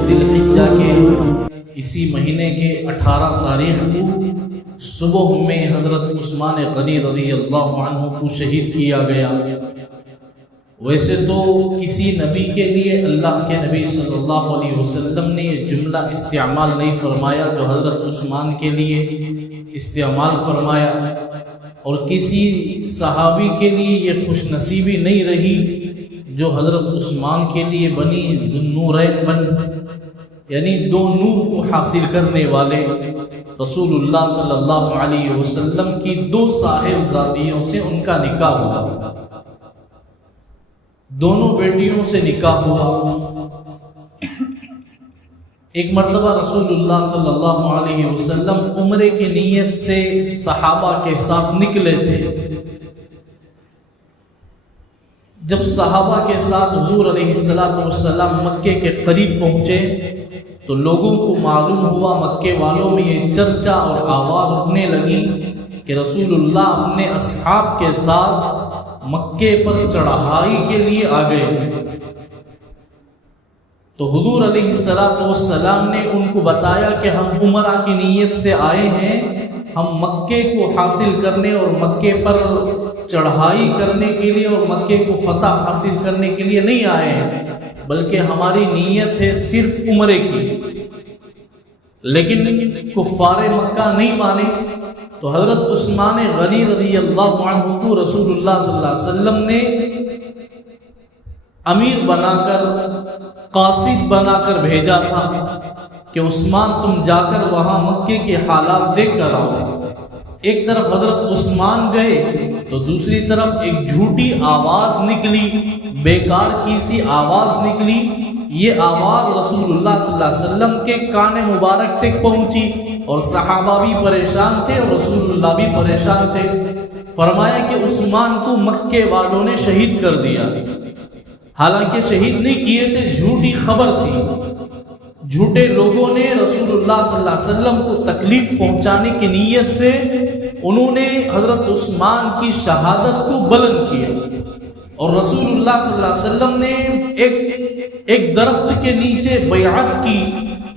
ذی الحجہ کے اسی مہینے کے 18 تاریخ کو صبح میں حضرت عثمان غنی رضی اللہ عنہ کو شہید کیا گیا۔ ویسے تو کسی نبی کے لیے اللہ کے نبی صلی اللہ علیہ وسلم نے یہ جملہ استعمال نہیں فرمایا جو حضرت عثمان کے لیے استعمال فرمایا، اور کسی صحابی کے لیے یہ خوش نصیبی نہیں رہی جو حضرت عثمان کے لیے بنی ذوالنورین بن، یعنی دو نور کو حاصل کرنے والے رسول اللہ صلی اللہ علیہ وسلم کی دو صاحب زادیوں سے ان کا نکاح ہوا، دونوں بیٹیوں سے نکاح ہوا۔ ایک مرتبہ رسول اللہ صلی اللہ علیہ وسلم عمرے کی نیت سے صحابہ کے ساتھ نکلے تھے۔ جب صحابہ کے ساتھ حضور علیہ السلام مکے کے قریب پہنچے تو لوگوں کو معلوم ہوا، مکے والوں میں یہ چرچا اور آواز اٹھنے لگی کہ رسول اللہ اپنے اصحاب کے ساتھ مکے پر چڑھائی کے لیے آ گئے۔ تو حضور علیہ السلام نے ان کو بتایا کہ ہم عمرہ کی نیت سے آئے ہیں، ہم مکے کو حاصل کرنے اور مکے پر چڑھائی کرنے کے لیے اور مکے کو فتح حاصل کرنے کے لیے نہیں آئے ہیں، بلکہ ہماری نیت ہے صرف عمرے کی۔ لیکن کفار مکہ نہیں مانے، تو حضرت عثمان غنی رضی اللہ عنہ کو رسول اللہ صلی اللہ علیہ وسلم نے امیر بنا کر، قاصد بنا کر بھیجا تھا کہ عثمان تم جا کر وہاں مکے کے حالات دیکھ کر آؤ۔ ایک طرف حضرت عثمان گئے تو دوسری طرف ایک جھوٹی آواز نکلی، بیکار کی سی آواز نکلی۔ یہ آواز رسول اللہ صلی اللہ علیہ وسلم کے کان مبارک تک پہنچی اور صحابہ بھی پریشان تھے اور رسول اللہ بھی پریشان تھے۔ فرمایا کہ عثمان کو مکے والوں نے شہید کر دیا، حالانکہ شہید نہیں کیے تھے، جھوٹی خبر تھی۔ جھوٹے لوگوں نے رسول اللہ صلی اللہ علیہ وسلم کو تکلیف پہنچانے کی نیت سے انہوں نے حضرت عثمان کی شہادت کو بلند کیا، اور رسول اللہ صلی اللہ علیہ وسلم نے ایک درخت کے نیچے بیعت کی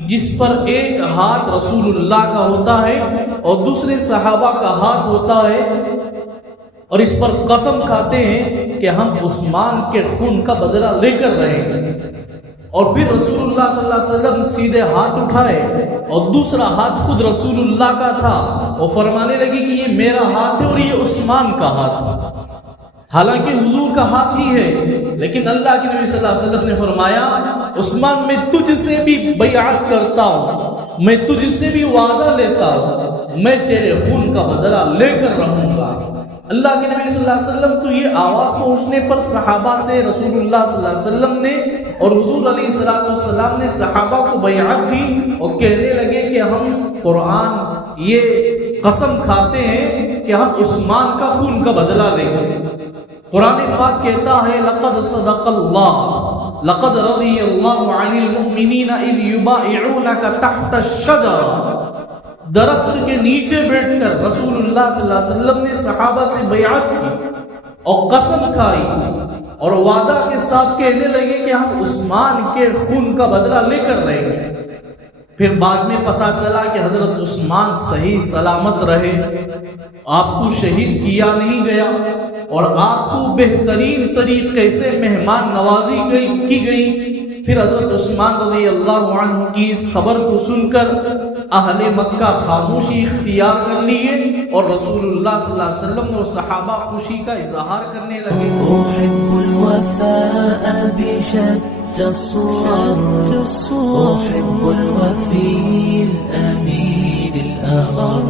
جس پر ایک ہاتھ رسول اللہ کا ہوتا ہے اور دوسرے صحابہ کا ہاتھ ہوتا ہے، اور اس پر قسم کھاتے ہیں کہ ہم عثمان کے خون کا بدلہ لے کر رہیں گے۔ اور پھر رسول اللہ صلی اللہ علیہ وسلم سیدھے ہاتھ اٹھائے اور دوسرا ہاتھ خود رسول اللہ کا تھا، اور فرمانے لگے کہ یہ میرا ہاتھ ہے اور یہ عثمان کا ہاتھ ہے، حالانکہ حضور کا ہاتھ ہی ہے۔ لیکن اللہ کے نبی صلی اللہ علیہ وسلم نے فرمایا عثمان میں تجھ سے بھی بیعت کرتا ہوں، میں تجھ سے بھی وعدہ لیتا ہوں، میں تیرے خون کا بدلہ لے کر رہوں گا۔ اللہ کے نبی صلی اللہ علیہ وسلم تو یہ آواز پہنچنے پر صحابہ سے رسول اللہ صلی اللہ علیہ وسلم نے اور حضور علیہ السلام نے صحابہ کو بیعت دی اور کہنے لگے کہ ہم قرآن یہ قسم کھاتے ہیں کہ ہم عثمان کا خون کا بدلہ لیں گے۔ قرآن پاک کہتا ہے لقد صدق اللہ لقد رضی اللہ عن المؤمنین اذ یبایعونک تحت الشجرہ۔ درخت کے نیچے بیٹھ کر رسول اللہ صلی اللہ علیہ وسلم نے صحابہ سے بیعت کی اور قسم کھائی اور وعدہ کے ساتھ کہنے لگے کہ ہم عثمان کے خون کا بدلہ لے کر رہیں گے۔ پھر بعد میں پتا چلا کہ حضرت عثمان صحیح سلامت رہے، آپ کو شہید کیا نہیں گیا، اور آپ کو بہترین طریقے سے مہمان نوازی کی گئی۔ پھر حضرت عثمان رضی اللہ عنہ کی اس خبر کو سن کر اہل مکہ خاموشی اختیار کر لیے، اور رسول اللہ صلی اللہ علیہ وسلم اور صحابہ خوشی کا اظہار کرنے لگے۔ أحب الوفاء بشتى الصور، أحب الوفي الأمين الأغر